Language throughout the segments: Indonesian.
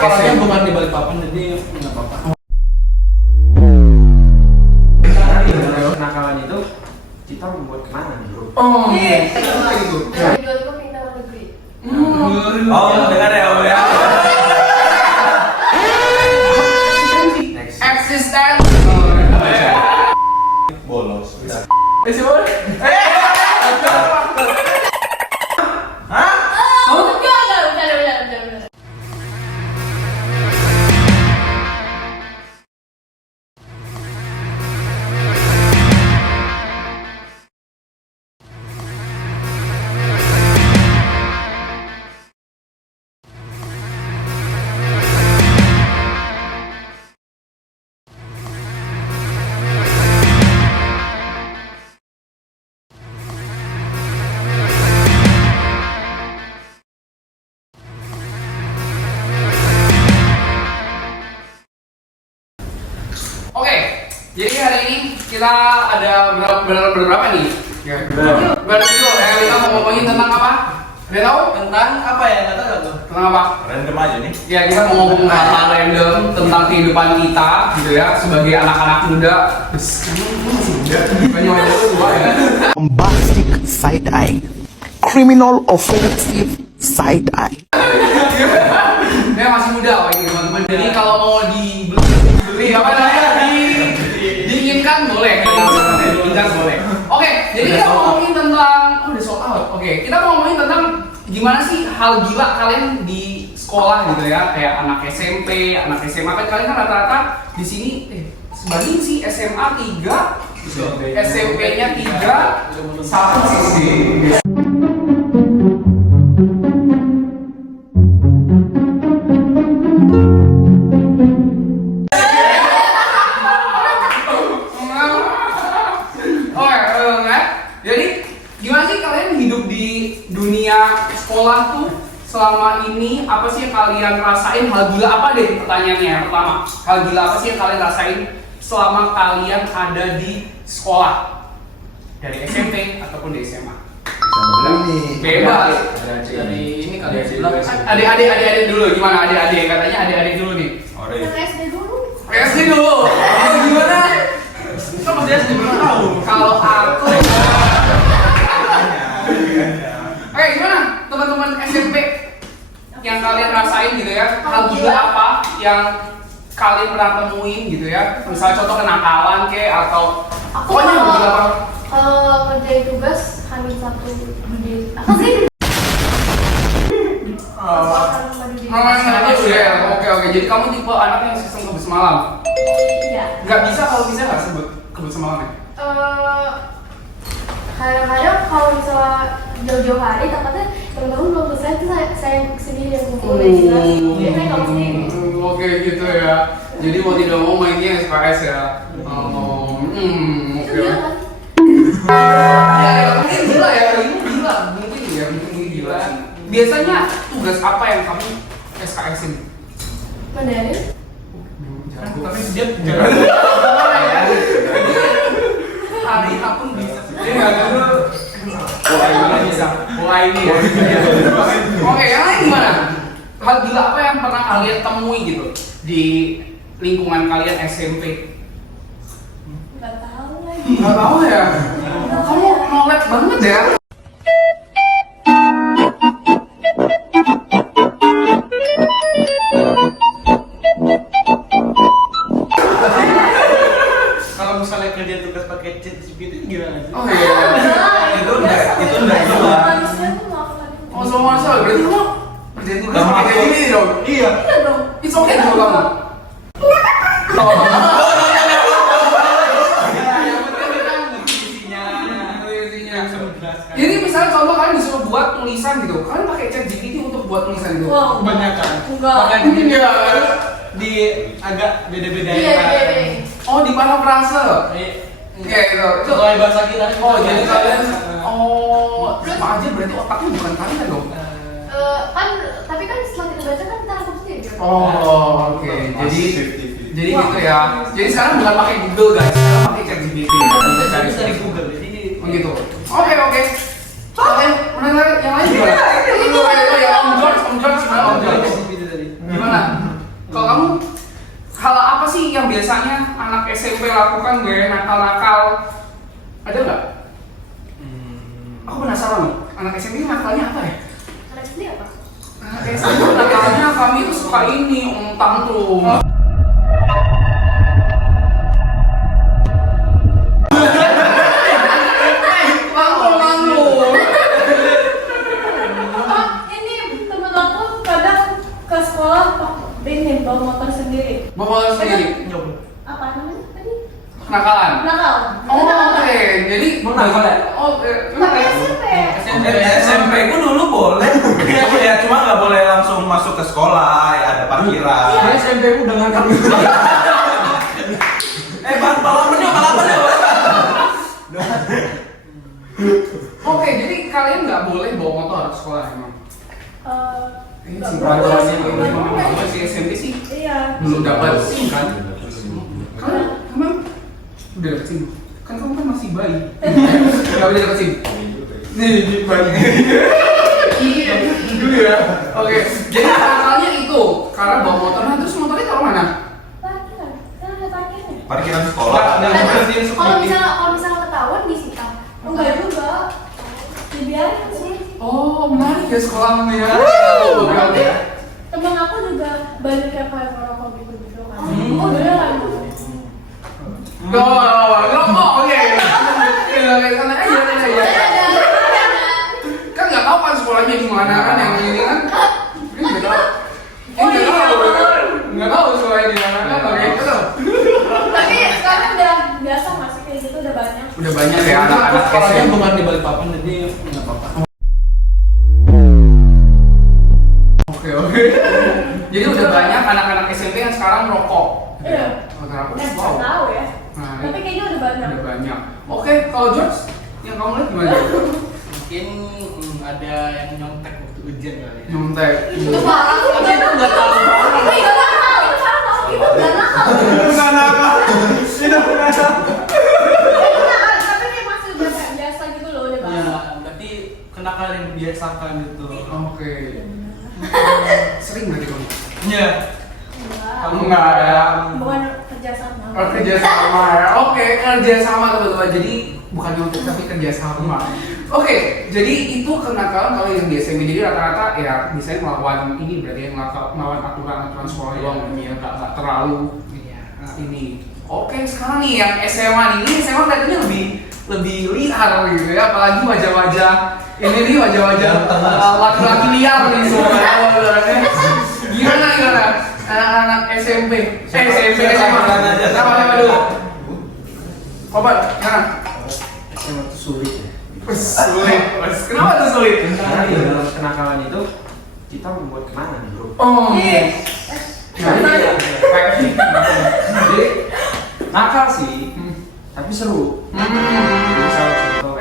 sekolahnya bukan di Balikpapan, jadi nggak apa-apa. Kenakalan itu kita membuat kenangan, bro. Oh, iya. Gitu. Dua itu pindah ke negeri. Oh, dengar ya, Om ya. Eksisten. Bolos. Siapa? Udah. Oke, jadi hari ini kita ada berapa nih? Ya, berdua. Kita mau ngomongin tentang apa? Ada tahu? Tentang apa ya? Nggak tahu tuh. Tentang apa? Random aja nih. Ya, kita mau ngomong hal-hal random tentang kehidupan kita, gitu ya, sebagai anak-anak muda. Masih muda, banyak yang tua ya. Bombastic side eye, criminal offensive side eye. Ya masih muda, oh ini teman-teman. Jadi kalau mau dibeli apa namanya? Diinginkan boleh, diinginkan boleh. Oke, jadi kita mau ngomongin tentang udah sold out. Oke, kita mau ngomongin tentang gimana sih hal gila kalian di sekolah gitu ya, kayak anak SMP, anak SMA kan kalian kan rata-rata di sini sebanding sih SMA 3, SMP-nya 3, satu sisi. Jadi gimana sih kalian hidup di dunia sekolah tuh selama ini? Apa sih yang kalian rasain? Hal gila apa deh pertanyaannya yang pertama? Hal gila apa sih yang kalian rasain selama kalian ada di sekolah? Dari SMP ataupun di SMA? Bebas. Dari ini kalian bilang adik-adik dulu gimana? Adik-adik katanya adik-adik dulu nih. SD dulu. SD dulu. Oh, gimana? Kan masih SD belum tahu. Kalau aku gimana teman-teman SMP yang kalian rasain gitu ya? Hal gila apa yang kalian pernah temuin gitu ya? Misalnya contoh kenakalan atau Aku pokoknya hal gila apa? kalau ngerjain tugas hamil satu gede. Apa sih? Oke. Jadi kamu tipe anak yang sistem kebus malam? Iya. Nggak bisa kalau bisa nggak sebut kebus malam ya? Kadang-kadang kalau misalnya jauh-jauh hari, takutnya teman-teman belum selesai itu saya sendiri yang kumpul dari kelas. Jadi saya nggak sendiri. Oke gitu ya. Jadi mau tidak mau mainnya SKS ya. Itu dia kan? Ya mungkin gila ya. Mungkin gila sih. Biasanya tugas apa yang kamu SKS-in? Mandarin. Tapi dia jangan ya. Hari apun bisa. Dia nggak bisa. Mulai ini ya. Oke, yang lain gimana? Hal gila apa yang pernah kalian temui gitu di lingkungan kalian SMP? Nggak tahu lagi. Nggak tahu ya. Kamu nolak banget ya. Kalau misalnya kerja tugas pakai chat GPT itu gimana sih? Oh iya. Itu udah gila. Manusia tuh melakukan itu. Oh semua masalah. Berarti kamu kerjaan tugas pakai kayak gini dong? Iya. Iya dong. It's okay dong kamu. Jadi misalnya contoh kalian disuruh buat tulisan gitu, kalian pakai chat GPT untuk buat tulisan gitu? Wow. Kebanyakan. Enggak. Makanya ini di agak beda-beda Iya. Oh di parafrase? Iya gitu. Itu Soalnya bahasa kita. oh jadi kalian sama aja berarti otaknya bukan kalian dong? Kan tapi kan setelah kita baca kan kita langsung sendiri. Oh oke. Jadi gitu ya. Jadi sekarang bukan pakai Google guys, sekarang pakai chat GPT. Kita cari dari Google. Jadi Begitu. Oke. Kalian yang lain gimana? Itu ya Om George gimana Om George? Gimana? biasanya anak SMP lakukan gue nakal-nakal? Ada nggak? Aku penasaran nih, anak SMP nakalnya apa ya? Anak SD apa? Anak SMP nakalnya kami tuh suka ini, tantrum. Ini temen aku kadang ke sekolah ini bawa motor sendiri. Bawa sendiri. Apa namanya tadi? Nakalan. Nakal. Oh, oke. Jadi nakal ya? Oh, Tapi SMP. SMP ku dulu boleh. Ya cuma nggak boleh langsung masuk ke sekolah, ya ada parkiran. SMP ku udah ngangkat. Balapan yuk. Oke, jadi kalian nggak boleh bawa motor ke sekolah emang? Ini Nggak sih boleh. peraturannya memang sih SMP sih Iya. belum dapat SIM kan? Kalian emang udah dapat SIM? Kan kamu kan masih bayi. Nggak boleh dapat SIM. Nih bayi. Iya, dulu ya. Oke, jadi akalnya itu karena bawa motor. Nah, terus motornya taruh mana? Parkiran. Kan ada parkirnya. Parkiran sekolah. Kalau misalnya ketahuan disita. Enggak juga. Dibiarin sih. Oh, menarik ya sekolahmu ya. Tapi temen aku juga banyak yang kayak ngerokok gitu kan. Oh, udah lah. Rokok, oke. Kayak sana aja. Kan nggak tahu kan sekolahnya di mana kan yang ini kan. Nggak tahu. Nggak tahu sekolahnya di mana kan. Oke, itu. Tapi sekarang udah biasa masih kayak gitu udah banyak. Udah banyak ya anak-anak Sekolahnya SMP. bukan di Balikpapan jadi nggak apa-apa. Oke. Jadi udah banyak anak-anak SMP yang sekarang merokok. Iya. Wow. Nggak tahu ya. Nah, Tapi kayaknya udah banyak. udah banyak. Oke, kalau George yang kamu lihat gimana? Mungkin ada yang nyontek waktu ujian kali ya. Nyontek. Itu parah. Tapi itu nggak tahu. Itu nggak nakal. Itu parah. Itu nggak nakal. Bukan apa. Tapi kayak masih udah kayak biasa gitu loh udah Ya, banyak. berarti kenakalan yang biasakan gitu. Oke. Sering berarti kamu? Iya. Enggak. Enggak ya. Bukan kerjasama. Kerja sama ya. Oke, kerja sama teman-teman. Jadi bukan nyontek tapi kerja sama. Oke, jadi itu kenakalan kalau yang di SMP. Jadi rata-rata ya biasanya melawan ini berarti yang melawan aturan-aturan sekolah doang ya, nggak terlalu Iya. ini. Oke, sekarang nih yang SMA nih, ini SMA kelihatannya lebih liar gitu ya, apalagi wajah-wajah ini nih wajah-wajah laki-laki liar nih semuanya. Gimana anak-anak SMP? SMP SMA. Nama dulu. Kobar, gimana? SMA itu sulit ya. Sulit. Kenapa tuh sulit? Karena di dalam kenakalan itu kita membuat kenangan bro. Oh. Nah, jadi nakal sih, tapi seru. Jadi misalnya contoh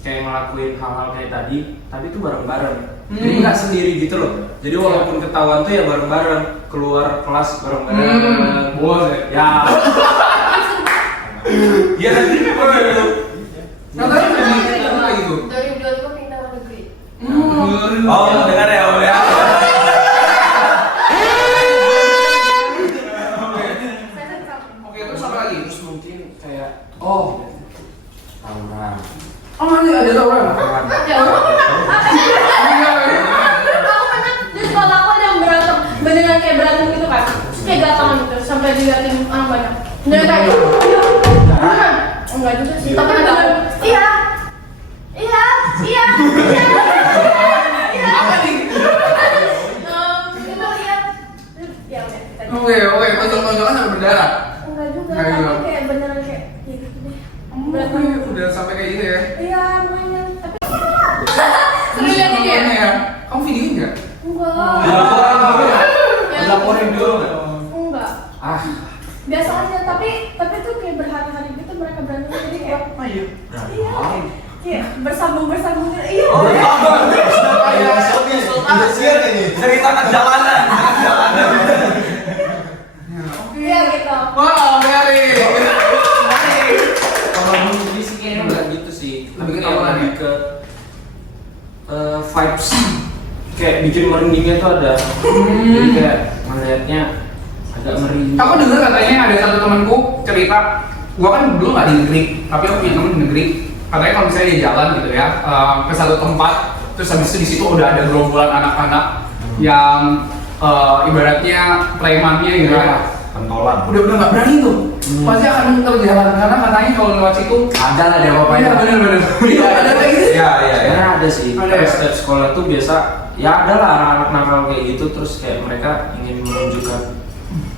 kayak ngelakuin hal-hal kayak tadi, tapi itu bareng-bareng. Jadi nggak sendiri gitu loh. Jadi walaupun ketahuan tuh ya bareng-bareng, keluar kelas bareng-bareng. Boleh. Ya. Iya tadi memang gitu. Katanya kayak gitu. 2022 pindah ke negeri. Oh, dengar ya, Om ya. Oke, terus apa lagi? Terus mungkin kayak tawuran. Oh, ada tawuran. Ya, aku pernah di sekolah aku ada yang berantem, beneran kayak berantem gitu kan. Terus kayak gatangan gitu sampai diliatin orang banyak. Beneran kayak beneran. Enggak juga sih. Tapi beneran. Iya. Apa nih? Itu lihat. Ya udah. kita gitu. Oke, tonjok-tonjokan sampai berdarah. Enggak juga, Enggak juga. tapi kayak beneran kayak ya gitu deh. Oke, udah sampai kayak gitu ya. Iya, lumayan. Tapi seru lihat ini ya? Ya. Kamu videoin nggak? Enggak. Ya, Laporin dulu. Enggak. Biasa aja, tapi tuh kayak berhari-hari gitu mereka berantem jadi kayak iya bersambung gitu. Iya. Cerita anak jalanan. Iya gitu. Wow, Mary. Kalau movie sih kayaknya nggak gitu sih. Lebih ke Kayak tawuran lebih ke vibes kayak bikin merindingnya tuh ada. Jadi kayak melihatnya agak ngeri. Kamu dengar katanya ada satu temanku cerita, gua kan dulu nggak di negeri, tapi aku punya teman di negeri. Katanya kalau misalnya dia jalan gitu ya ke satu tempat, terus habis itu di situ udah ada gerombolan anak-anak yang ibaratnya premannya gitu ya. Pentolan. Udah nggak berani tuh. Pasti akan muter jalan karena katanya kalau lewat situ Ada lah dia iya apa-apanya. bener-bener. Iya ada kayak gitu. Iya, iya, iya. Ya ada sih. Ada Terus ya? setiap sekolah tuh biasa ya ada lah anak-anak nakal kayak gitu, terus kayak mereka ingin menunjukkan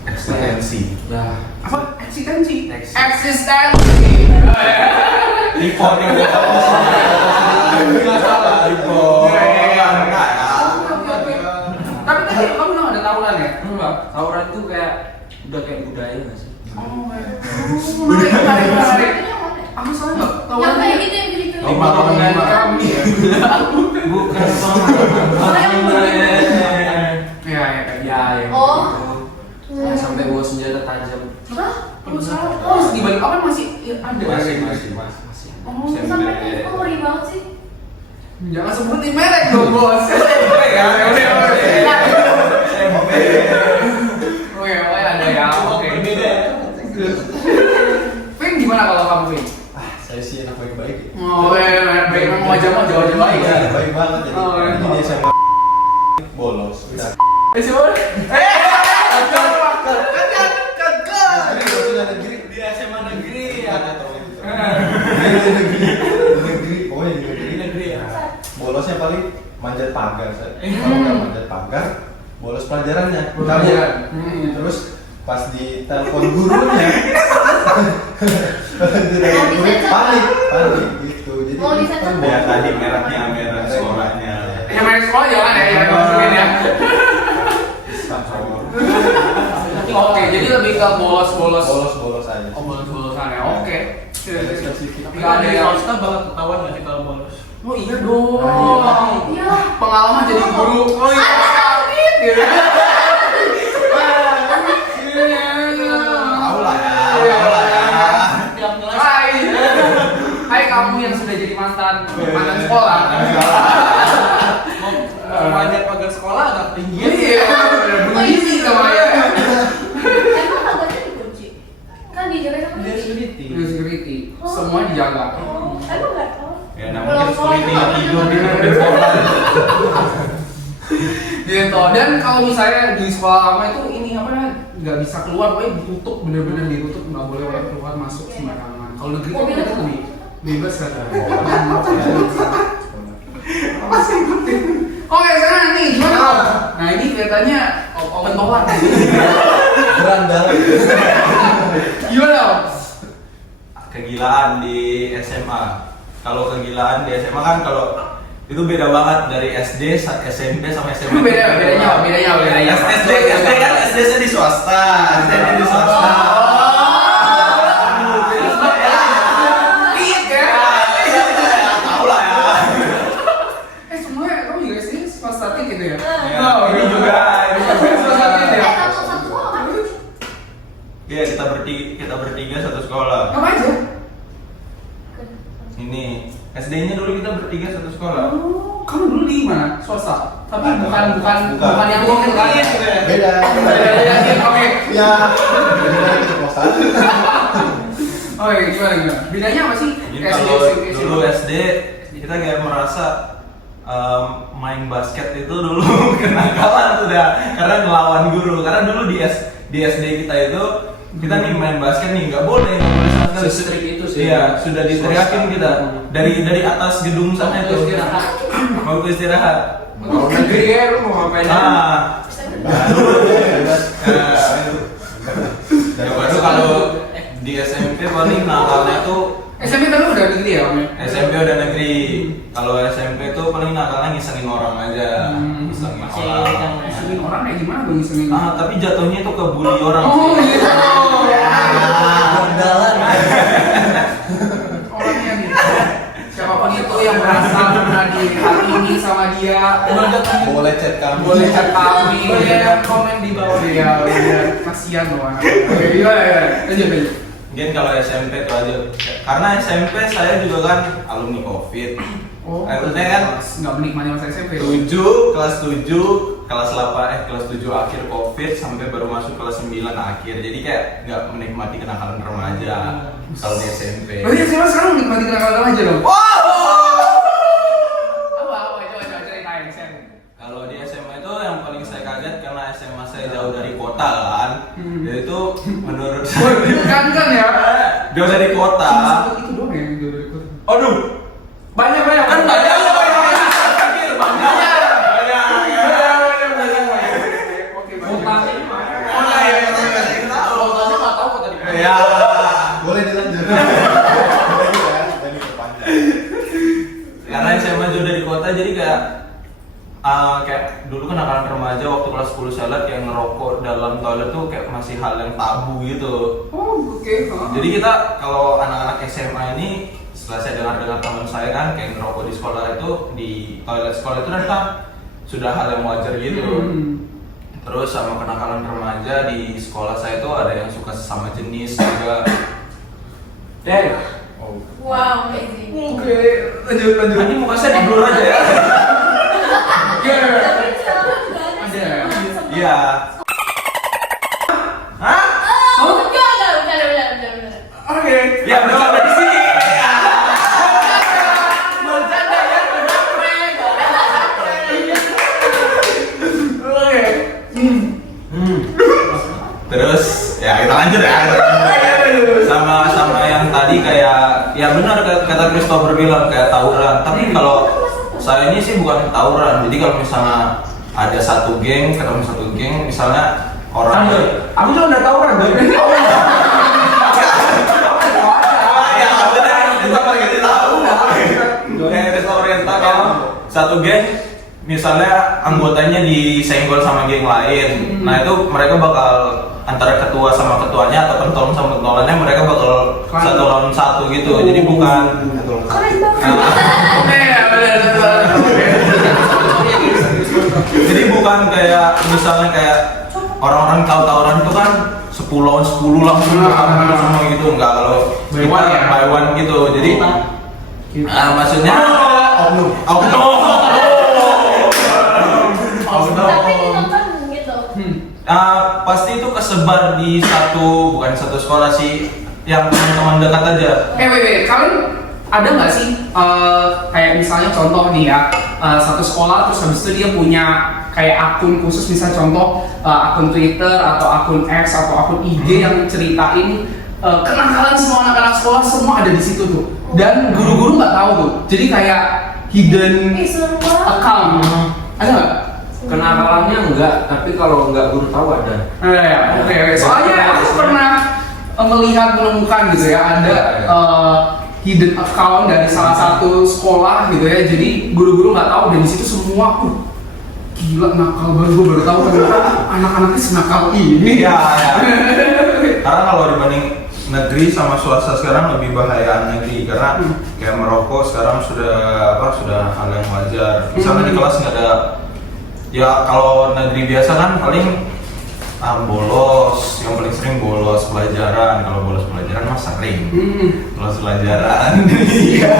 Eksistensi. ya Apa? Eksistensi. Eksistensi. Eksistensi. Tipo. Nggak salah. Tipo. Iya, iya, iya. Enggak ya. Tapi tadi kamu bilang ada tawuran ya? enggak. Tawuran tuh kayak udah kayak budaya nggak sih? Oh, menarik. Aku salah nggak? Yang Tawuran kayak gitu yang gitu. Lima lawan lima. kami. Bukan Iya, iya. ya yang Oh. gitu. Sampai bawa senjata tajam. Hah? Oh, salah. Oh, di balik apa masih ada? Masih. Oh, Sampai kayak kok ngeri banget sih. jangan sebutin merek dong, bos. Oke, ada ya. Oke. Berbeda ya. Vin gimana kalau kamu, Vin? Saya sih anak baik-baik. Oh, baik memang wajahmu jauh-jauh baik ya. Baik banget jadi. Oh, iya. Jadi dia sama bolos. Udah. Siapa? Sudah negeri di SMA negeri ya. Negeri, pokoknya di negeri ya. Bolosnya paling manjat pagar, kalau nggak manjat pagar, bolos pelajarannya. Pelajaran. Terus pas di telepon gurunya, panik gitu. Jadi Mau disensor. Ya tadi mereknya merek sekolahnya. Yang merek sekolah jangan ya, yang masukin ya. Oke, jadi lebih ke bolos-bolos. bolos aja. Oh, bolos-bolosan ya. Oke. Spesifik. Nggak ada yang Swasta bakal ketahuan nggak sih kalau bolos? Oh iya dong. Iya. Pengalaman jadi guru. Oh iya. Sakit gitu. Tahu lah ya. Tahu lah ya. Hai kamu yang sudah jadi mantan sekolah. Mau manjat pagar sekolah agak tinggi. Iya. Begini sama ya. Emang pagarnya dikunci? Kan dijaga sama Dia kunci. security. Security. Semua dijaga. Oh, emang nggak tahu. Ya namanya security yang tidur di sekolah. Gitu. Dan kalau misalnya di sekolah lama itu ini apa namanya nggak bisa keluar, pokoknya ditutup, bener-bener ditutup, nggak boleh orang keluar masuk sembarangan. Kalau negeri kan Mobilnya kita tuh lebih bebas kan. Oke, sekarang nih gimana? Om? Nah ini kelihatannya pentolan. Berandalan. Gimana? Om? Kegilaan di SMA. Kalau kegilaan di SMA kan kalau itu beda banget dari SD, SMP sama SMA. Itu bedanya. SD kan SD saya di swasta, SD di swasta. Iya ya. Tahu lah ya. Semuanya kamu juga sih swasta gitu ya? Oh, ini juga. Swasta ya? Satu sekolah kan? Iya, kita bertiga satu sekolah. Apa aja? Ini SD-nya dulu kita bertiga satu sekolah. Oh, kamu dulu di mana? Swasta. Tapi bukan yang itu kan? Beda. Oke. Ya. Beda keceplosan. Oke, gimana? Bedanya apa sih? Jadi kalau dulu SD kita kayak merasa main basket itu dulu kenakalan sudah karena ngelawan guru. Karena dulu di SD kita itu kita nih main basket nih nggak boleh sama sekali. Se-strict itu sih. Iya, sudah diteriakin kita dari atas gedung sana itu. Waktu istirahat. Mau negeri ya, lu mau ngapain? Ah, baru kalau di SMP paling nakalnya tuh SMP tadi udah negeri ya, Om? SMP udah negeri. Kalau SMP tuh paling nakalnya ngisengin orang aja, ngisengin orang. Ngisengin orang kayak gimana dong ngisengin? Ah, tapi jatuhnya tuh ke bully orang Oh sih. gitu. Berandalan. Orangnya nih. Siapapun itu yang merasa pernah dihakimi sama dia, Boleh chat kami. boleh chat kami, boleh komen di bawah ya. Kasihan loh anak. Oke, gimana ya? Lanjut. Mungkin kalau SMP tuh aja. Karena SMP saya juga kan alumni COVID. Oh, Maksudnya kan nggak menikmati masa SMP. 7 kelas 7 kelas 7 akhir COVID sampai baru masuk kelas 9 akhir. Jadi kayak nggak menikmati kenakalan remaja kalau di SMP. Berarti SMA sekarang menikmati kenakalan aja dong. Apa coba ceritain Sen. Kalau di SMA itu yang paling saya kaget karena SMA saya jauh dari kota kan. Jadi itu menurut saya Kan ya. jauh dari kota. Cuma satu itu doang yang jauh dari kota. Aduh, Banyak kan banyak. Oke, Kotanya di mana? Kotanya nggak tahu kota di mana. Ya. Boleh dilanjut. Tadi terpanjang. Karena SMA jauh dari kota jadi kayak dulu kenakalan remaja waktu kelas 10 saya lihat yang ngerokok dalam toilet tuh kayak masih hal yang tabu gitu. Oh, oke. Jadi kita kalau anak-anak SMA ini setelah saya dengar teman saya kan kayak ngerokok di sekolah itu di toilet sekolah itu ternyata sudah hal yang wajar gitu. Terus sama kenakalan remaja di sekolah saya itu ada yang suka sesama jenis juga. Wow, amazing. Oke, lanjut. Ini muka saya di blur aja ya. Tapi sekarang juga ada sih, Ada. sempat- Iya. Hah? Oh, enggak, benar. Oke. Ya bercanda di sini. Bercanda ya, Oke. Terus ya kita lanjut ya. Sama yang tadi kayak ya benar kata Christopher bilang kayak tawuran. Tapi kalau saya ini sih bukan tawuran. Jadi kalau misalnya ada satu geng ketemu satu geng, misalnya orang Aku juga udah tahu kan, Boy. ya maksudnya kita paling tahu. Kayak Christopher yang tahu kalau satu geng misalnya anggotanya disenggol sama geng lain. Nah itu mereka bakal antara ketua sama ketuanya atau pentolong sama pentolannya mereka bakal satu lawan satu gitu. Jadi bukan Keren banget. Oke, jadi bukan kayak misalnya kayak orang-orang tawuran itu kan 10 lawan 10 langsung ketemu semua gitu. Enggak, kalau By kita one ya? by one gitu. Jadi maksudnya Oknum. Tapi ditonton gitu. pasti itu kesebar di bukan satu sekolah sih, yang teman-teman dekat aja. wait, kalian ada nggak sih kayak misalnya contoh nih ya, satu sekolah terus habis itu dia punya kayak akun khusus, misalnya contoh akun Twitter atau akun X atau akun IG yang ceritain kenakalan semua anak-anak sekolah semua ada di situ tuh, dan guru-guru nggak tahu tuh, jadi kayak hidden Ih, seru banget. account, ada nggak? Kenakalannya enggak, tapi kalau enggak guru tahu ada. Ada ya, oke. Soalnya aku pernah menemukan gitu ya, ada hidden account dari salah satu sekolah gitu ya. Jadi guru-guru nggak tahu, dan di situ semua, gila nakal banget. Gue baru tahu ternyata anak-anaknya senakal ini. Iya. Karena kalau dibanding negeri sama swasta sekarang lebih bahaya negeri, karena kayak merokok sekarang sudah hal yang wajar. Misalnya di kelas nggak ada. Ya kalau negeri biasa kan paling bolos, yang paling sering bolos pelajaran. Kalau bolos pelajaran mah sering. Bolos pelajaran. Iya.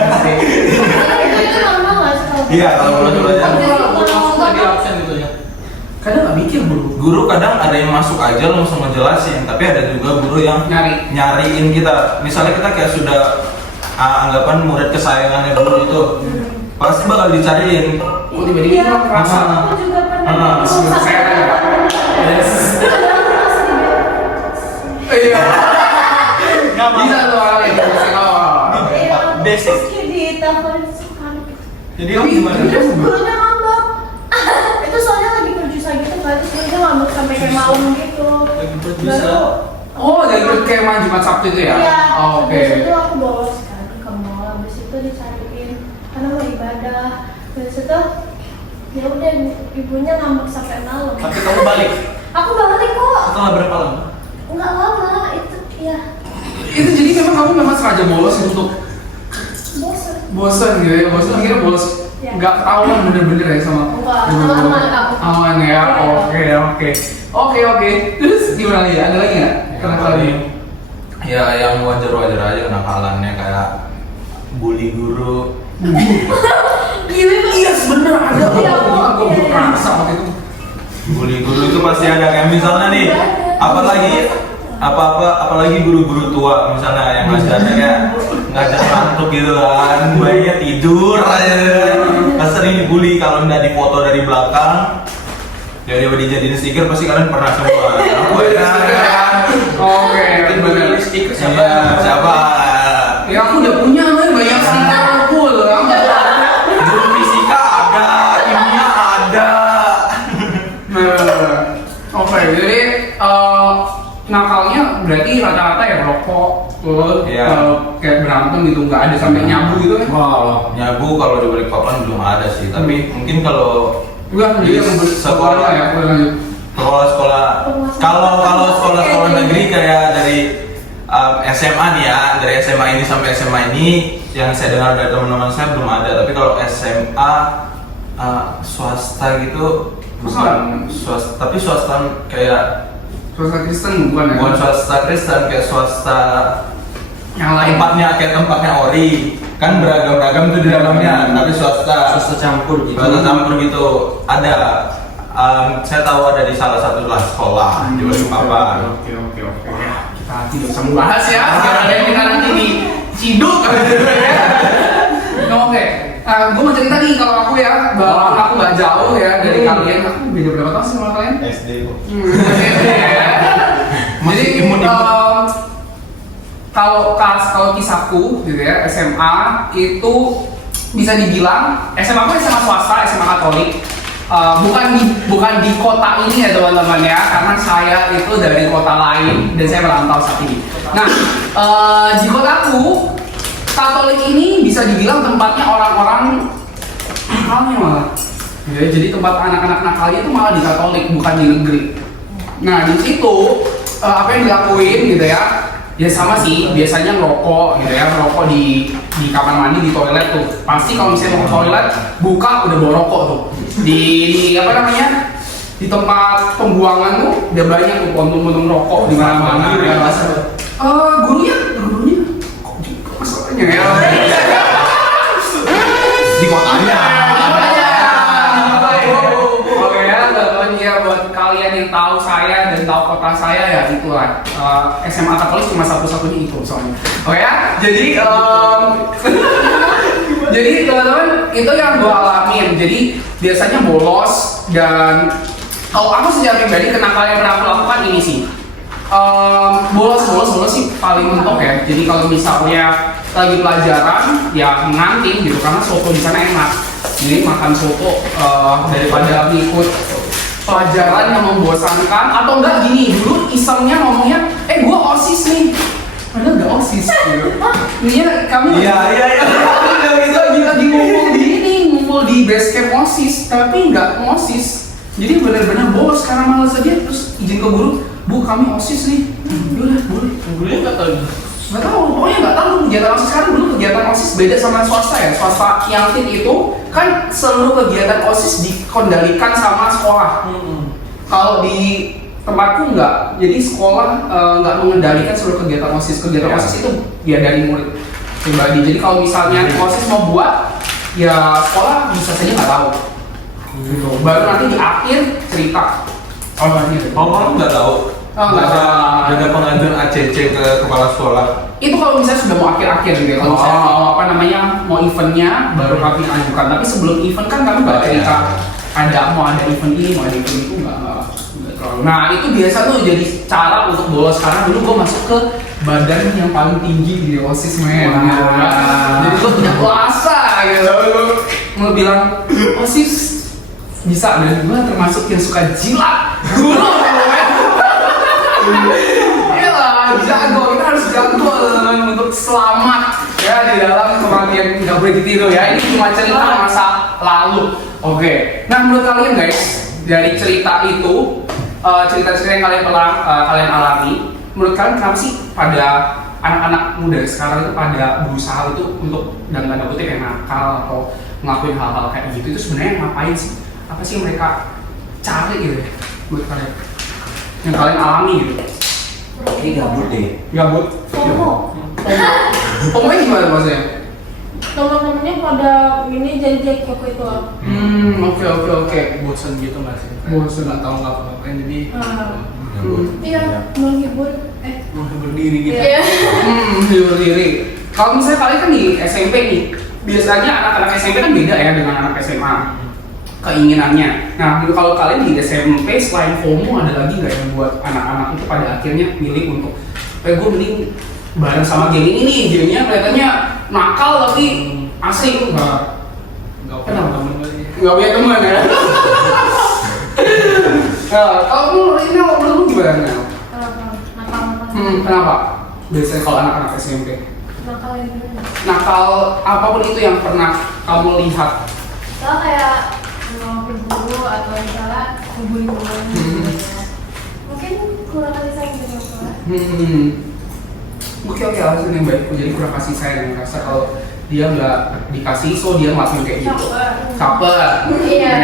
Itu normal nggak sih kalau Iya, kalau bolos pelajaran. Langsung nggak di absen gitu ya. Kadang nggak mikir guru. Guru kadang ada yang masuk aja langsung ngejelasin, tapi ada juga guru yang nyariin kita. Misalnya kita kayak sudah anggapan murid kesayangannya guru itu, pasti bakal dicariin. Oh, tiba-tiba Iya, itu kerasa. aku juga pernah. Saya ada nggak? Iya. Bisa tuh orang yang Basic. Di telepon sekali. Jadi kamu gimana? Terus gurunya ngambek. Itu soalnya lagi berjusa gitu kan, terus gurunya ngambek sampai kayak malam gitu. Baru, Oh, dari kemah Jumat Sabtu itu ya? iya. Oh, oke. Habis itu aku bolos kan ke mall, habis itu dicariin karena mau ibadah. Habis itu ya udah ibunya ngambek sampai malam. Tapi kamu balik Aku balik kok. setelah berapa lama? Enggak lama itu ya. Itu jadi kamu sengaja bolos untuk Bosan. bosan gitu ya, bosan akhirnya bolos. Iya. Nggak ketahuan bener-bener ya sama Enggak, guru-guru. aman aku. Aman ya, Iya. oke. Terus gimana ya? Ada lagi nggak? Kenakalan? Ya yang wajar-wajar aja kenakalannya, kayak bully guru. Gila itu. Iya sebenernya ada. Iya, Gue iya. berasa waktu itu. Bully guru itu pasti ada, kayak misalnya nih, apalagi guru-guru tua misalnya yang ngajarnya kayak ngajar ngantuk gitu kan, bayinya tidur aja, kan sering dibully kalau nggak difoto dari belakang, ya dia dijadiin stiker pasti kalian pernah semua. Aku ya. Oke, Bener stiker Siapa? Siapa? Ya aku udah punya nih banyak stiker full. Guru fisika ada, kimia ada. Oke, jadi nakalnya berarti rata-rata ya rokok, Iya. kayak berantem gitu, nggak ada sampai nyabu gitu kan? Wah, Nyabu kalau di Balikpapan belum ada sih, tapi mungkin kalau Enggak, di jadi yang sekolah ya, aku lanjut. sekolah kalau sekolah negeri kayak dari SMA nih ya, dari SMA ini sampai SMA ini yang saya dengar dari teman-teman saya belum ada, tapi kalau SMA swasta gitu bukan swasta, tapi swasta kayak Swasta Kristen bukan ya? bukan swasta Kristen, kayak swasta Yang lain. tempatnya ori kan beragam-beragam tuh di dalamnya, tapi swasta campur gitu. swasta campur gitu ada. Saya tahu ada di salah satu sekolah di Balikpapan. Oke. Kita tidak usah membahas ya, karena ada yang kita nanti diciduk. Oke, gue mau cerita nih kalau aku ya, walaupun aku nggak jauh ya dari kalian, aku beda berapa tahun sih sama kalian? SD kok. Jadi imun. kalau kisahku gitu ya, SMA itu bisa dibilang SMA aku SMA swasta, SMA Katolik. Bukan di kota ini ya teman-teman ya, karena saya itu dari kota lain dan saya merantau saat ini. Nah, di kotaku Katolik ini bisa dibilang tempatnya orang-orang nakalnya malah. Ya, jadi tempat anak-anak nakalnya itu malah di Katolik, bukan di negeri. Nah, di situ apa yang dilakuin gitu ya? Ya sama sih, biasanya ngerokok gitu ya, ngerokok di kamar mandi, di toilet tuh. Pasti kalau misalnya mau ke toilet, buka udah bawa rokok tuh. Di apa namanya? Di tempat pembuangan tuh udah banyak tuh puntung-puntung rokok di mana-mana. Gurunya kok juga masalahnya ya. Di kotanya. Oke ya, teman-teman ya, buat kalian yang tahu saya dan tahu kota saya ya itulah SMA Katolik cuma satu-satunya itu soalnya. Oke ya, jadi jadi teman-teman itu yang gue alamin. Jadi biasanya bolos dan kalau aku secara pribadi kenakalan yang pernah aku lakukan ini sih. Bolos sih paling mentok ya. Jadi kalau misalnya lagi pelajaran ya ngantin gitu karena soto di sana enak. Jadi makan soto daripada ngikut pelajaran yang membosankan atau enggak gini dulu isengnya ngomongnya gua OSIS nih. Padahal enggak OSIS gitu. Iya kami lagi ngumpul di base camp OSIS tapi enggak OSIS. Jadi benar-benar bolos karena malas aja terus izin ke guru, "Bu, kami OSIS nih." Yaudah, boleh. Gurunya nggak tahu. Nggak tahu, pokoknya nggak tahu kegiatan OSIS. Sekarang dulu kegiatan OSIS beda sama swasta ya. Swasta yang fit itu kan seluruh kegiatan OSIS dikendalikan sama sekolah. Kalau di tempatku nggak, jadi sekolah nggak mengendalikan seluruh kegiatan OSIS. Kegiatan OSIS itu ya dari murid pribadi. Jadi kalau misalnya OSIS mau buat, ya sekolah bisa saja nggak tahu. Gitu. Baru nanti di akhir cerita. Kamu nggak tahu? Nggak ada pengajuan ACC ke kepala sekolah. Itu kalau misalnya sudah mau akhir-akhir gitu ya, kalau misalnya mau eventnya baru kami ajukan. Tapi sebelum event kan kami nggak cerita mau ada event ini, mau ada event itu nggak terlalu. Nah itu biasa tuh jadi cara untuk bolos karena dulu gue masuk ke badan yang paling tinggi di OSIS men. Jadi gue punya kuasa gitu. Mau bilang OSIS bisa dan gue termasuk yang suka jilat guru. Iyalah, jago, kita harus jago teman-teman untuk selamat ya di dalam kematian nggak boleh ditiru ya. Ini cuma cerita masa lalu. Oke, nah menurut kalian guys dari cerita itu cerita-cerita yang kalian kalian alami, menurut kalian kenapa sih pada anak-anak muda sekarang itu pada berusaha itu untuk dalam tanda kutip yang nakal atau ngelakuin hal-hal kayak gitu itu sebenarnya ngapain sih? Apa sih yang mereka cari gitu ya menurut kalian? Yang kalian alami gitu? Ini gabut deh. Gabut? FOMO. Pokoknya gimana maksudnya? teman-temannya pada ini jadi Kyoko itu loh. Oke. Bosan gitu nggak sih? Bosan nggak tahu ngapa-ngapain jadi Iya, menghibur. menghibur diri gitu. Iya. Menghibur diri. Kalau misalnya kalian kan di SMP nih, biasanya anak-anak SMP kan beda ya dengan anak SMA keinginannya. Nah, kalau kalian di SMP selain FOMO ada lagi nggak yang buat anak-anak itu pada akhirnya milih untuk, gue mending bareng sama geng ini nih, gengnya kelihatannya nakal tapi asik. Kenapa? Nggak punya teman ya? Nah, kalau menurut lu gimana? Nakal. Kenapa? Biasanya kalau anak-anak SMP Nakal yang gimana? nakal apapun itu yang pernah kamu lihat. Kalau kayak ngomongin guru atau misalnya hubungin guru. Mungkin kurang kasih sayang dari orang tua. Oke, alasan yang baik. Jadi kurang kasih sayang, ngerasa kalau dia nggak dikasih, so dia ngelakuin kayak gitu. Caper. Iya.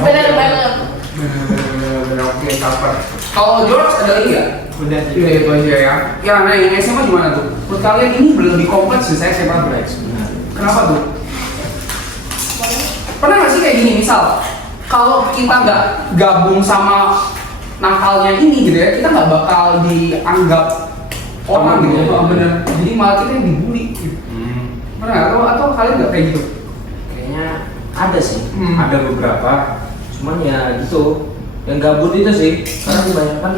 Benar banget. Benar. Oke, caper. Kalau George ada lagi nggak? Udah sih. Udah itu aja ya. Ya, nah yang SMA gimana tuh? Menurut kalian ini lebih kompleks sih, saya SMA Bryce. Kenapa tuh? Pernah nggak sih kayak gini, misal kalau kita nggak gabung sama nakalnya ini gitu ya, kita nggak bakal dianggap orang gitu ya, bener. Jadi malah kita yang dibully gitu. Pernah nggak? Atau kalian nggak kayak gitu? Kayaknya ada sih, ada beberapa. Cuman ya gitu, yang gabut itu sih, karena kebanyakan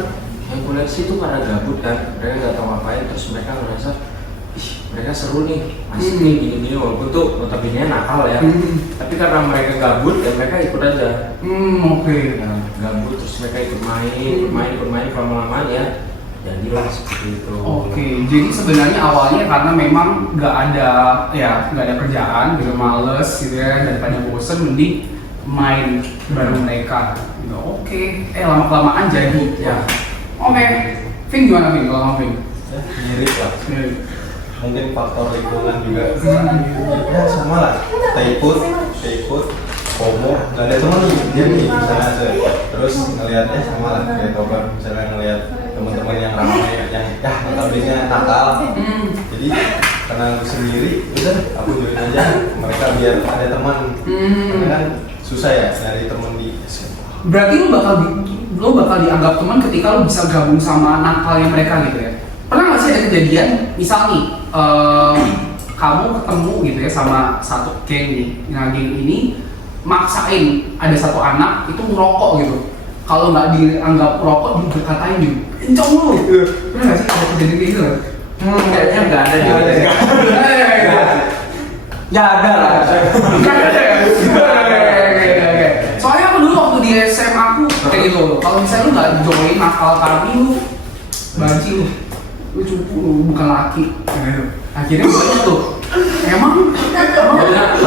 yang koleksi itu karena gabut kan, mereka nggak tahu ngapain, terus mereka ngerasa, ih mereka seru nih, asik nih gini-gini, walaupun tuh notabene nakal ya, tapi karena mereka gabut ya mereka ikut aja. Oke. Nah, gabut terus mereka ikut main, lama-lama ya, jadilah seperti itu. Oke, jadi sebenarnya awalnya karena memang nggak ada kerjaan, gitu males gitu ya, daripada bosen mending main bareng mereka. Gitu. Oke, lama kelamaan jadi ya. Oke, Vin gimana Vin? Kalau kamu Vin? Mirip lah. Mungkin faktor lingkungan juga. Ya sama lah. Kita ikut, FOMO, nggak ada teman nih, dia nih misalnya aja. Terus ngelihatnya sama lah, kayak Tobar misalnya ngelihat teman-teman yang ramai, yang notabene nakal. Jadi karena aku sendiri, udah aku join aja mereka biar ada teman. Karena kan susah ya nyari teman di SMA. Berarti lo bakal dianggap teman ketika lo bisa gabung sama nakalnya mereka gitu ya? Pernah nggak sih ada kejadian, misal nih kamu ketemu gitu ya sama satu geng nih, nah geng ini maksain ada satu anak itu ngerokok gitu. Kalau nggak dianggap rokok, dia berkatain gitu, kenceng lu gitu. Pernah nggak sih ada kejadian kayak gitu? Kayaknya nggak ada juga. Nggak ada lah. Soalnya aku dulu waktu di SMA aku kayak gitu. Kalau misalnya lu nggak join nakal kami, lu banci lu cupu, lu bukan laki. Akhirnya banyak tuh. Emang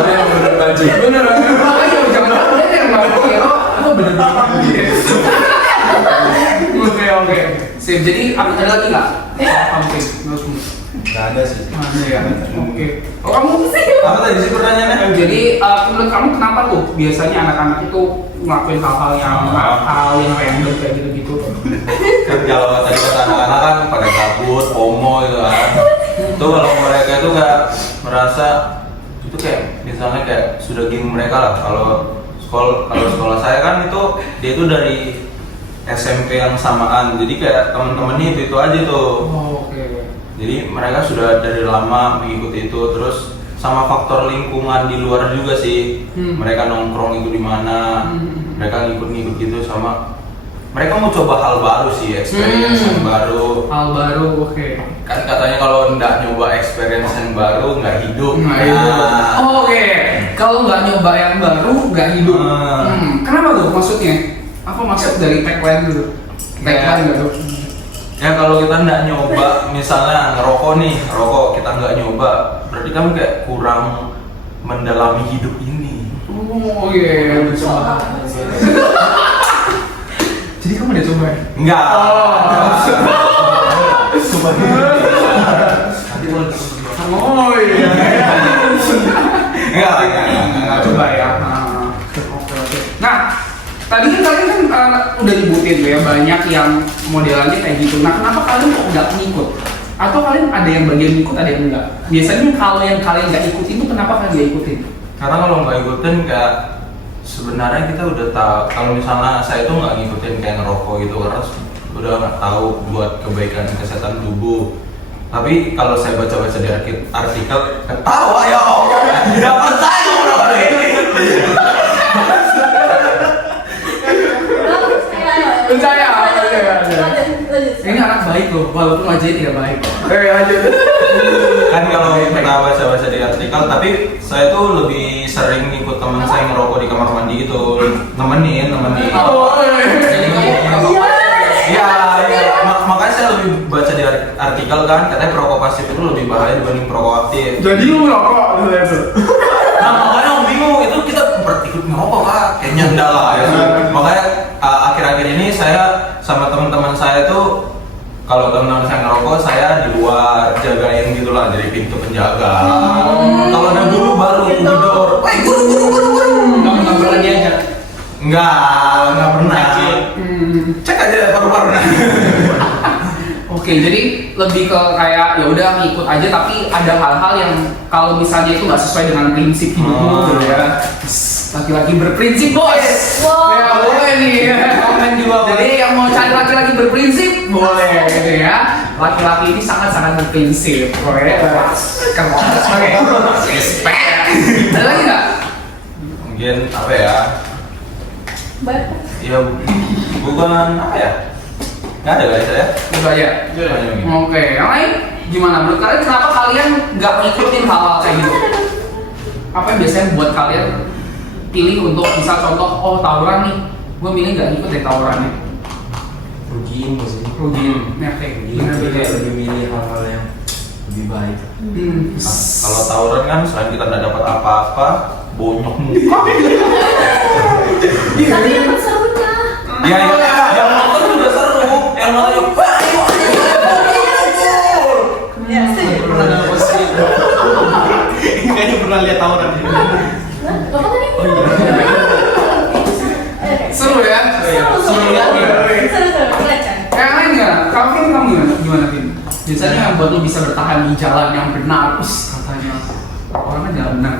yang bener baju. bener. Makanya jangan dia yang banci. Lo bener banget. Oke. Sip. Jadi ada lagi nggak? Kamu Nggak ada sih. ada ya. Oke. Oh, kamu sih? Apa tadi sih pertanyaannya? Jadi menurut kamu kenapa tuh biasanya anak-anak itu ngelakuin hal-hal yang nakal, yang random kayak gitu-gitu? Kan kalau tadi kata anak-anak kan pada gabut, FOMO gitu kan. Itu kalau mereka itu kayak merasa itu kayak misalnya kayak sudah geng mereka lah. Kalau sekolah saya kan itu dia itu dari SMP yang samaan. Jadi kayak teman-temannya itu aja tuh. Oke. Jadi mereka sudah dari lama mengikuti itu, terus sama faktor lingkungan di luar juga sih. Mereka nongkrong itu di mana, mereka ngikut-ngikut gitu sama. Mereka mau coba hal baru sih, experience yang baru. Hal baru, oke. Kan katanya kalau nggak nyoba experience yang baru nggak hidup. Oke. Kalau nggak nyoba yang baru nggak hidup. Kenapa tuh maksudnya? Apa maksud dari tagline dulu? Tagline nggak tuh? Ya kalau kita nggak nyoba, misalnya ngerokok nih, kita nggak nyoba, berarti kamu kayak kurang mendalami hidup ini. Oh iya, udah coba. Jadi kamu udah coba? Enggak. Coba Oh iya. Enggak Coba ya. Oke. Nah, tadi kan kalian kan udah nyebutin tuh ya banyak yang modelannya kayak gitu. Nah, kenapa kalian kok nggak ngikut? Atau kalian ada yang bagian ikut, ada yang enggak? Biasanya kalau yang kalian nggak ikutin itu kenapa kalian nggak ikutin? Karena kalau nggak ikutin kayak sebenarnya kita udah tahu, kalau misalnya saya tuh nggak ngikutin kayak ngerokok gitu karena udah nggak tahu buat kebaikan kesehatan tubuh. Tapi kalau saya baca-baca di artikel, ketawa ya, nggak percaya orang ini. Percaya. Lanjut. Ini anak baik loh, walaupun wajahnya tidak baik. Oke, lanjut. Kan kalau kita baca-baca di artikel, tapi saya tuh lebih sering ikut teman saya ngerokok di kamar mandi gitu, nemenin. Oh, jadi kamu Iya, makanya saya lebih baca di artikel kan, katanya perokok pasif itu lebih bahaya dibanding perokok aktif. jadi lu ngerokok gitu. Nah makanya om bingung, itu kita ikut ngerokok kak, kayaknya enggak lah ya. Makanya akhir-akhir ini saya sama teman-teman saya tuh, kalau teman-teman saya ngerokok, saya di luar jagain gitu lah, jadi pintu penjaga. Kalau ada guru baru gedor, woi guru. Nggak pernah diajak. Enggak pernah. Cek aja paru-parunya. Oke, jadi lebih ke kayak ya udah ngikut aja, tapi ada hal-hal yang kalau misalnya itu nggak sesuai dengan prinsip hidupmu gitu ya. Laki-laki berprinsip bos. Wow. Ya boleh nih. Komen juga. Jadi yang mau cari laki-laki berprinsip boleh gitu ya. Laki-laki ini sangat-sangat berprinsip. Oke. Keras. Oke. Respect. Ada lagi nggak? Mungkin apa ya? Ya bukan apa ya? Nggak ada guys ya? Itu aja. Oke, yang lain gimana? Menurut kalian kenapa kalian nggak ngikutin hal-hal kayak gitu? Apa yang biasanya buat kalian pilih untuk misal contoh, oh tawuran nih, gue milih nggak ikut deh tawurannya. Rugiin sih. Rugiin, nah kayak Jadi gimana kayak lebih milih hal-hal yang lebih baik. Kalau tawuran kan selain kita nggak dapat apa-apa, bonyok muka. Tapi dapat serunya. Ya, yang nonton juga seru. Yang nonton Ya, setuju. Pernah dalam posisi itu. Kayaknya pernah lihat tawuran ini. Nah, bapak tadi Seru ya? Seru lagi. Seru, keren kan? Yang lain nggak? Kamu gimana Vin? Biasanya yang buat lu bisa bertahan di jalan yang benar, katanya orang kan jalan benar.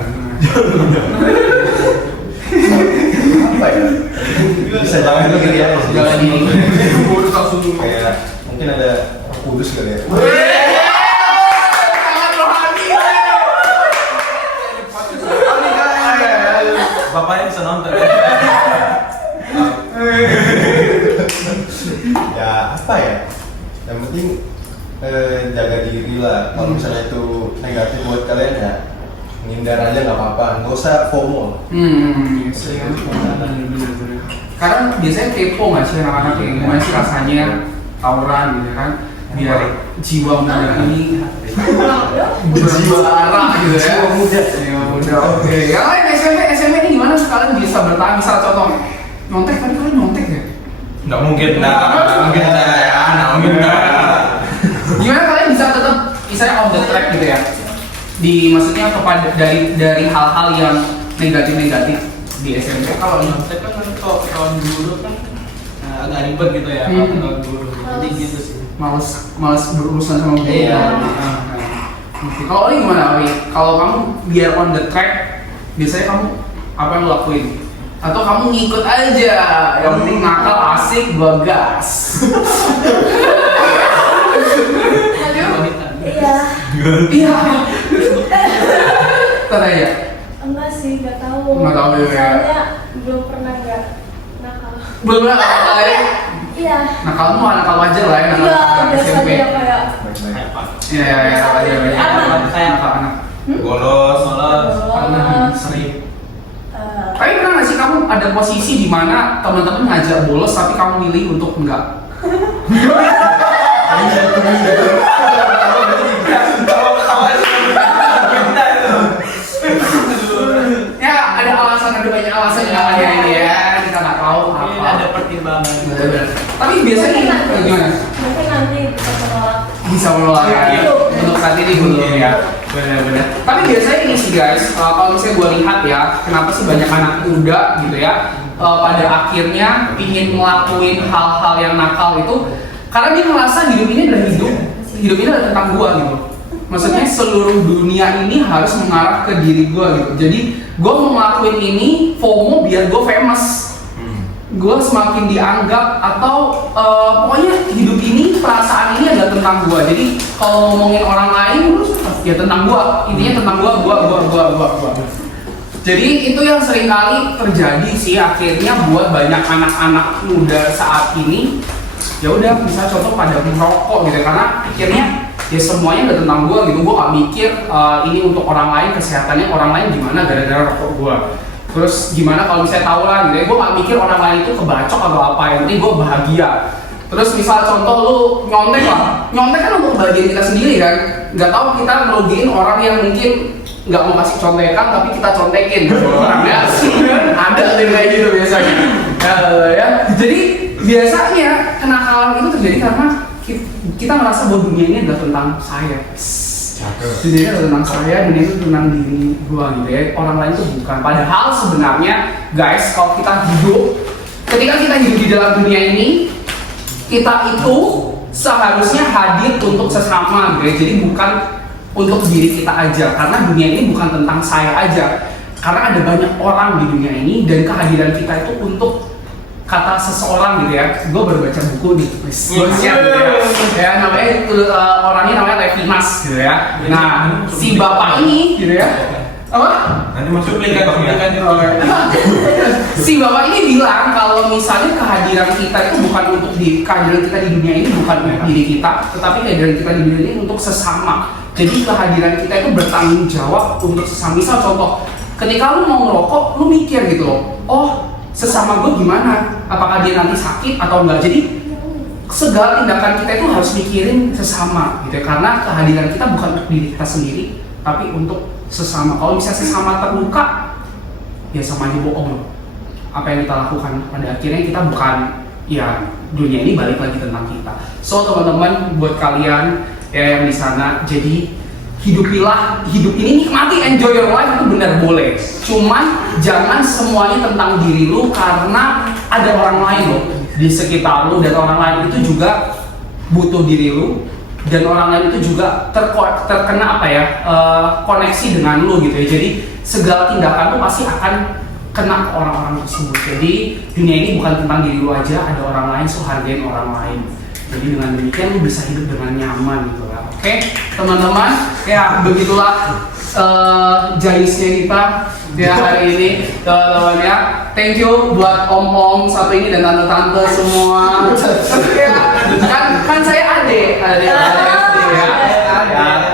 Apa ya? Bisa jangan itu kali ya. Jalan ini. Bodoh langsung. Kayak mungkin ada kudus kali ya. Sangat rohani. bapaknya bisa nonton. Ya apa ya? Yang penting jaga diri lah. Kalau misalnya itu negatif buat kalian ya menghindar aja nggak apa-apa. Nggak usah FOMO. Karena biasanya kepo nggak sih anak-anak kayak gimana sih rasanya tawuran gitu kan, biar jiwa muda ini bersuara gitu ya. Jiwa muda. Oke. Yang lain SMP ini gimana kalian bisa bertahan? Misal contoh nyontek, tadi kalian nyontek ya? Nggak mungkin dah. Gimana kalian bisa tetap misalnya on the track gitu ya? Maksudnya kepada dari hal-hal yang negatif di SMP. Kalau nyontek kan kalau tahun dulu kan agak ribet gitu ya kalau tahun dulu. Jadi gitu sih. Males berurusan sama gue. Iya. Oke. Kalau Oli gimana Oli? Kalau kamu biar on the track, biasanya kamu apa yang lo lakuin? Atau kamu ngikut aja? Yang penting nakal, asik, gua gas. Iya. Iya. Tanya ya. Enggak sih, nggak tahu. Nggak tahu ya. Soalnya belum pernah nggak nakal. Belum nakal ya? Iya. Nakalmu nakal wajar lah ya, nakal Iya, anak biasa SMP. aja kayak. Iya, nakal aja. Anak. Kayak anak-anak. Bolos. Sering. Tapi pernah nggak sih kamu ada posisi di mana teman-teman ngajak bolos tapi kamu milih untuk enggak? Ya ada alasan, ada banyak alasan yang namanya ini ya, kita nggak tahu apa. Ada pertimbangan. Betul. Tapi biasanya gimana? Mungkin nanti bisa menolak. Bisa menolak ya. Untuk saat ini belum ya. Benar-benar. Tapi biasanya ini sih guys, kalau misalnya gue lihat ya, kenapa sih banyak anak muda gitu ya, pada akhirnya ingin ngelakuin hal-hal yang nakal itu karena dia merasa hidup ini adalah hidup hidup ini adalah tentang gua gitu. Maksudnya seluruh dunia ini harus mengarah ke diri gua gitu. Jadi gua mau ngelakuin ini FOMO biar gua famous. Gue semakin dianggap atau pokoknya hidup ini, perasaan ini adalah tentang gue. Jadi kalau ngomongin orang lain ya tentang gue, intinya tentang gue. Jadi itu yang seringkali terjadi sih akhirnya buat banyak anak-anak muda saat ini. Ya udah, bisa contoh pada merokok gitu, karena akhirnya ya semuanya udah tentang gue gitu. Gue gak mikir ini untuk orang lain, kesehatannya orang lain gimana gara-gara rokok gue. Terus gimana kalau misalnya tahu lah gitu ya, gue gak mikir orang lain itu kebacok atau apa, yang penting gue bahagia. Terus misal contoh lu nyontek lah, nyontek kan untuk kebahagiaan kita sendiri kan. Gak tahu kita ngerugiin orang yang mungkin gak mau kasih contekan tapi kita contekin orangnya. Ada kayak gitu biasanya. Ya. Jadi biasanya kenakalan itu terjadi karena kita merasa bahwa dunia ini adalah tentang saya. Dunia itu tentang saya, dunia itu tentang diri gua gitu ya. Orang lain itu bukan. Padahal sebenarnya guys, kalau kita hidup, ketika kita hidup di dalam dunia ini, kita itu seharusnya hadir untuk sesama gitu ya. Jadi bukan untuk diri kita aja, karena dunia ini bukan tentang saya aja. Karena ada banyak orang di dunia ini dan kehadiran kita itu untuk kata seseorang gitu ya. Gue baru baca buku nih, gue siap gitu ya. Namanya orangnya namanya Levinas gitu ya. Nah, si bapak ini gitu ya. Apa? Nanti masuk link kan Si bapak ini bilang kalau misalnya kehadiran kita itu bukan untuk kehadiran kita di dunia ini bukan untuk diri kita, tetapi kehadiran kita di dunia ini untuk sesama. Jadi kehadiran kita itu bertanggung jawab untuk sesama. Misal contoh, ketika lu mau ngerokok, lu mikir gitu loh. Oh, sesama gue gimana? Apakah dia nanti sakit atau enggak? Jadi segala tindakan kita itu harus mikirin sesama gitu ya. Karena kehadiran kita bukan untuk diri kita sendiri, tapi untuk sesama. Kalau misalnya sesama terluka, ya sama aja bohong loh. Apa yang kita lakukan pada akhirnya kita bukan, ya dunia ini balik lagi tentang kita. So teman-teman, buat kalian ya yang di sana, jadi hidupilah hidup ini, nikmati, enjoy your life itu benar boleh. Cuman jangan semuanya tentang diri lu, karena ada orang lain loh di sekitar lu, dan orang lain itu juga butuh diri lu, dan orang lain itu juga terkena apa ya, koneksi dengan lu gitu ya. Jadi segala tindakan lu pasti akan kena ke orang-orang tersebut. Jadi dunia ini bukan tentang diri lu aja, ada orang lain, so hargain orang lain. Jadi dengan demikian lu bisa hidup dengan nyaman gitu lah. Oke, teman-teman, ya begitulah jaisnya kita ya hari ini, teman-teman ya. Thank you buat om-om satu ini dan tante-tante semua. Ya, kan saya adik ya.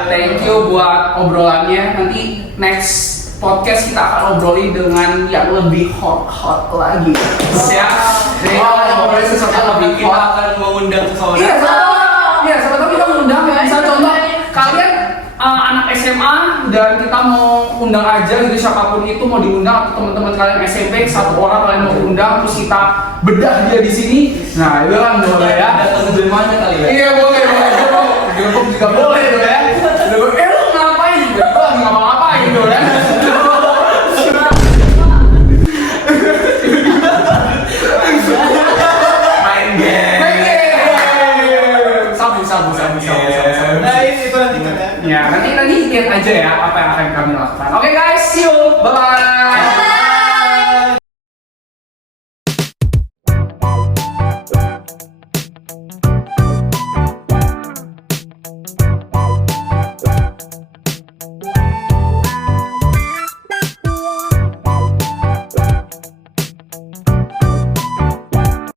Thank you buat obrolannya. Nanti next podcast kita akan obrolin dengan yang lebih hot lagi. Siap. Jadi ngobrolin sesuatu yang lebih hot. Kita akan mengundang seseorang. Iya, siapa tahu kita mengundang ya. Misal contoh kalian anak SMA dan kita mau undang aja gitu, siapapun itu mau diundang, atau teman-teman kalian SMP satu orang kalian mau undang, terus kita bedah dia di sini. Nah, itu kan boleh ya. Datang ke rumahnya kali ya. Iya, boleh. Gerbong juga boleh tuh ya. Lu ngapain? Gue lagi ngapa-ngapain tuh ya. main game. Sabu. Nah itu nanti kan ya. Ya, nanti lihat aja ya apa yang akan kami lakukan. Oke guys, see you. Bye bye.